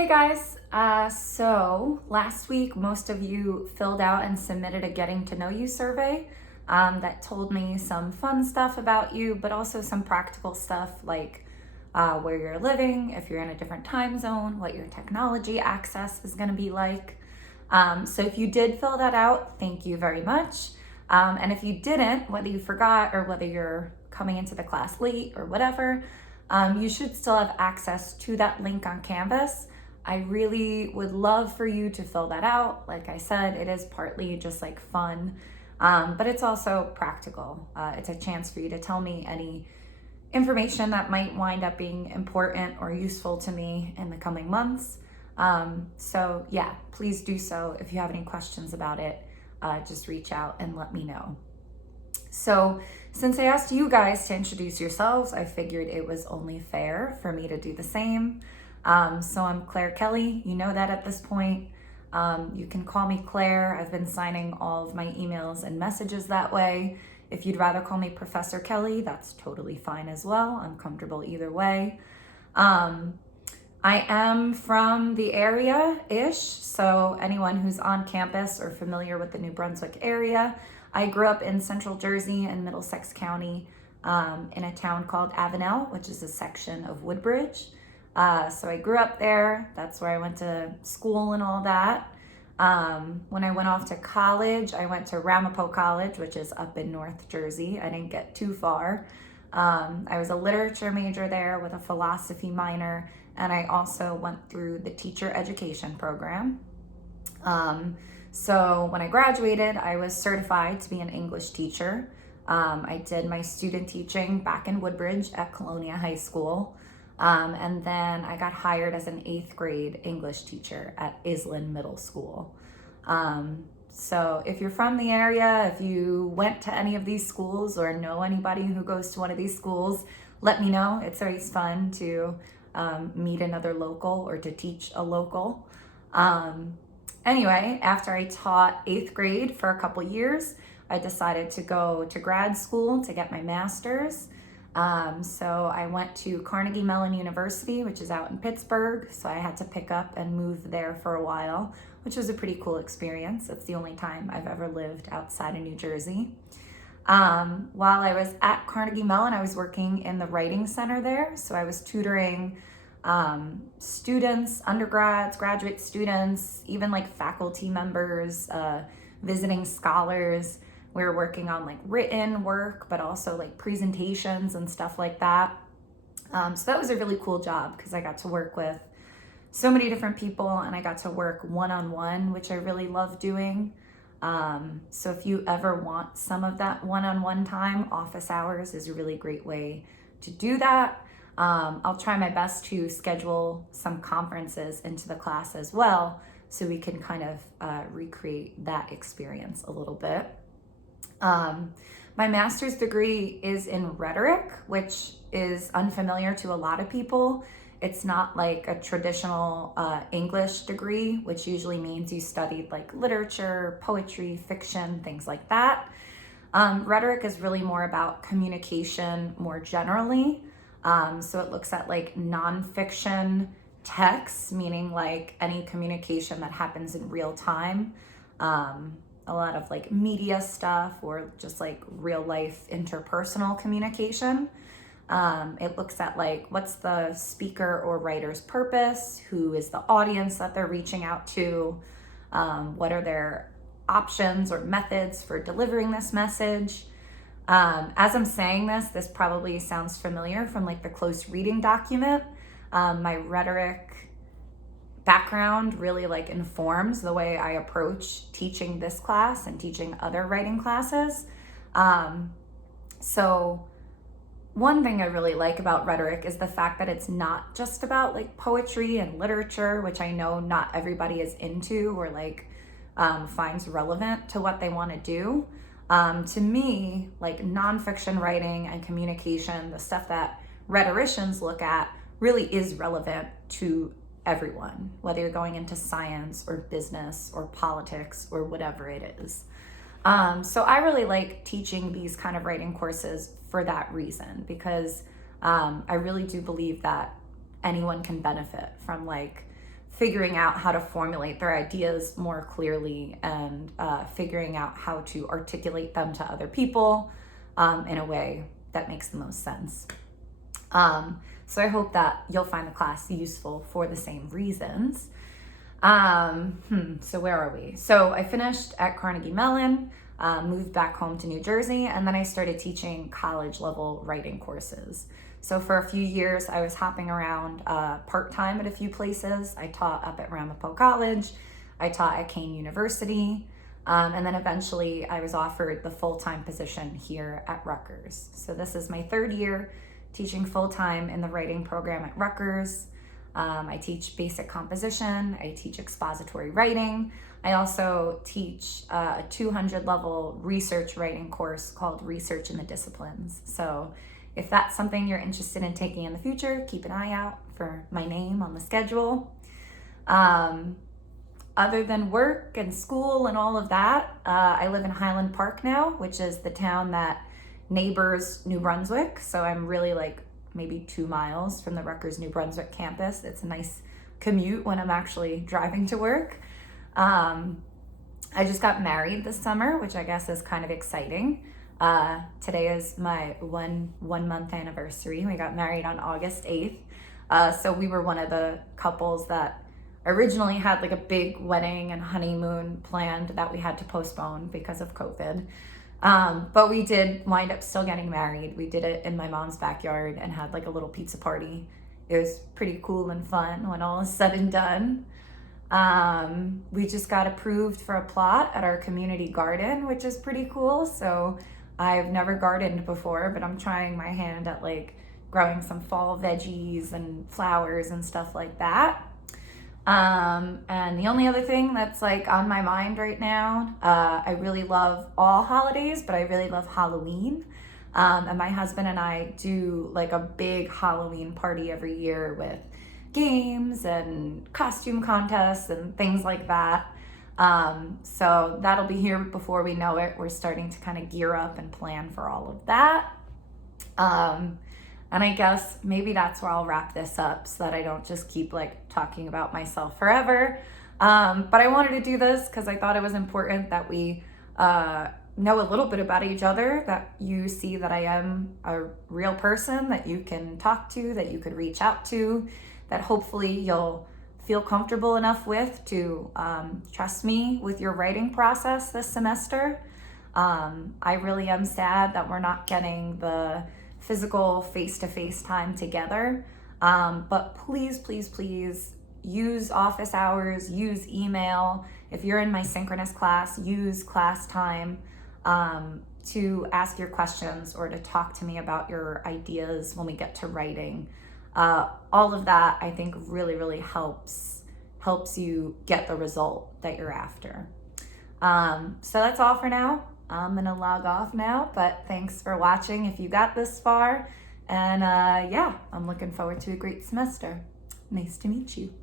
Hey guys, so last week most of you filled out and submitted a getting to know you survey that told me some fun stuff about you, but also some practical stuff like where you're living, if you're in a different time zone, what your technology access is going to be like. So if you did fill that out, thank you very much. And if you didn't, whether you forgot or whether you're coming into the class late or whatever, you should still have access to that link on Canvas. I really would love for you to fill that out. Like I said, it is partly just like fun, but it's also practical. It's a chance for you to tell me any information that might wind up being important or useful to me in the coming months. So yeah, please do so. If you have any questions about it, just reach out and let me know. So since I asked you guys to introduce yourselves, I figured it was only fair for me to do the same. So I'm Claire Kelly. You know that at this point. You can call me Claire. I've been signing all of my emails and messages that way. If you'd rather call me Professor Kelly, that's totally fine as well. I'm comfortable either way. I am from the area-ish, so anyone who's on campus or familiar with the New Brunswick area, I grew up in Central Jersey in Middlesex County in a town called Avenel, which is a section of Woodbridge. So I grew up there. That's where I went to school and all that. When I went off to college, I went to Ramapo College, which is up in North Jersey. I didn't get too far. I was a literature major there with a philosophy minor, and I also went through the teacher education program. So when I graduated, I was certified to be an English teacher. I did my student teaching back in Woodbridge at Colonia High School. And then I got hired as an 8th grade English teacher at Island Middle School. So if you're from the area, if you went to any of these schools or know anybody who goes to one of these schools, let me know. It's always fun to meet another local or to teach a local. Anyway, after I taught 8th grade for a couple years, I decided to go to grad school to get my master's. So I went to Carnegie Mellon University, which is out in Pittsburgh. So I had to pick up and move there for a while, which was a pretty cool experience. It's the only time I've ever lived outside of New Jersey. While I was at Carnegie Mellon, I was working in the writing center there. So I was tutoring students, undergrads, graduate students, even like faculty members, visiting scholars. We were working on like written work, but also like presentations and stuff like that. So that was a really cool job because I got to work with so many different people and I got to work one-on-one, which I really love doing. So if you ever want some of that one-on-one time, office hours is a really great way to do that. I'll try my best to schedule some conferences into the class as well so we can kind of recreate that experience a little bit. My master's degree is in rhetoric, which is unfamiliar to a lot of people. It's not like a traditional English degree, which usually means you studied like literature, poetry, fiction, things like that. Rhetoric is really more about communication more generally. So it looks at like nonfiction texts, meaning like any communication that happens in real time. A lot of like media stuff or just like real life interpersonal communication. It looks at like what's the speaker or writer's purpose, who is the audience that they're reaching out to, what are their options or methods for delivering this message. As I'm saying this probably sounds familiar from like the close reading document. My rhetoric background really like informs the way I approach teaching this class and teaching other writing classes. So one thing I really like about rhetoric is the fact that it's not just about like poetry and literature, which I know not everybody is into or like finds relevant to what they want to do. To me, like nonfiction writing and communication, the stuff that rhetoricians look at really is relevant to everyone, whether you're going into science or business or politics or whatever it is. So I really like teaching these kind of writing courses for that reason, because I really do believe that anyone can benefit from like figuring out how to formulate their ideas more clearly and figuring out how to articulate them to other people in a way that makes the most sense. So I hope that you'll find the class useful for the same reasons. So where are we? So I finished at Carnegie Mellon, moved back home to New Jersey, and then I started teaching college level writing courses. So for a few years, I was hopping around part-time at a few places. I taught up at Ramapo College, I taught at Kean University, and then eventually I was offered the full-time position here at Rutgers. So this is my third year teaching full-time in the writing program at Rutgers. I teach basic composition, I teach expository writing. I also teach a 200 level research writing course called Research in the Disciplines. So if that's something you're interested in taking in the future, keep an eye out for my name on the schedule. Other than work and school and all of that, I live in Highland Park now, which is the town that neighbors New Brunswick. So I'm really like maybe 2 miles from the Rutgers New Brunswick campus. It's a nice commute when I'm actually driving to work. I just got married this summer, which I guess is kind of exciting. Today is my one month anniversary. We got married on August 8th. So we were one of the couples that originally had like a big wedding and honeymoon planned that we had to postpone because of COVID. But we did wind up still getting married. We did it in my mom's backyard and had like a little pizza party. It was pretty cool and fun when all is said and done. We just got approved for a plot at our community garden, which is pretty cool. So I've never gardened before, but I'm trying my hand at like growing some fall veggies and flowers and stuff like that. And the only other thing that's like on my mind right now, I really love all holidays, but I really love Halloween. And my husband and I do like a big Halloween party every year with games and costume contests and things like that. So that'll be here before we know it. We're starting to kind of gear up and plan for all of that. And I guess maybe that's where I'll wrap this up so that I don't just keep like talking about myself forever. But I wanted to do this because I thought it was important that we know a little bit about each other, that you see that I am a real person that you can talk to, that you could reach out to, that hopefully you'll feel comfortable enough with to trust me with your writing process this semester. I really am sad that we're not getting the physical face-to-face time together. But please, please, please use office hours, use email. If you're in my synchronous class, use class time to ask your questions or to talk to me about your ideas when we get to writing. All of that I think really, really helps you get the result that you're after. So that's all for now. I'm gonna log off now, but thanks for watching if you got this far. And yeah, I'm looking forward to a great semester. Nice to meet you.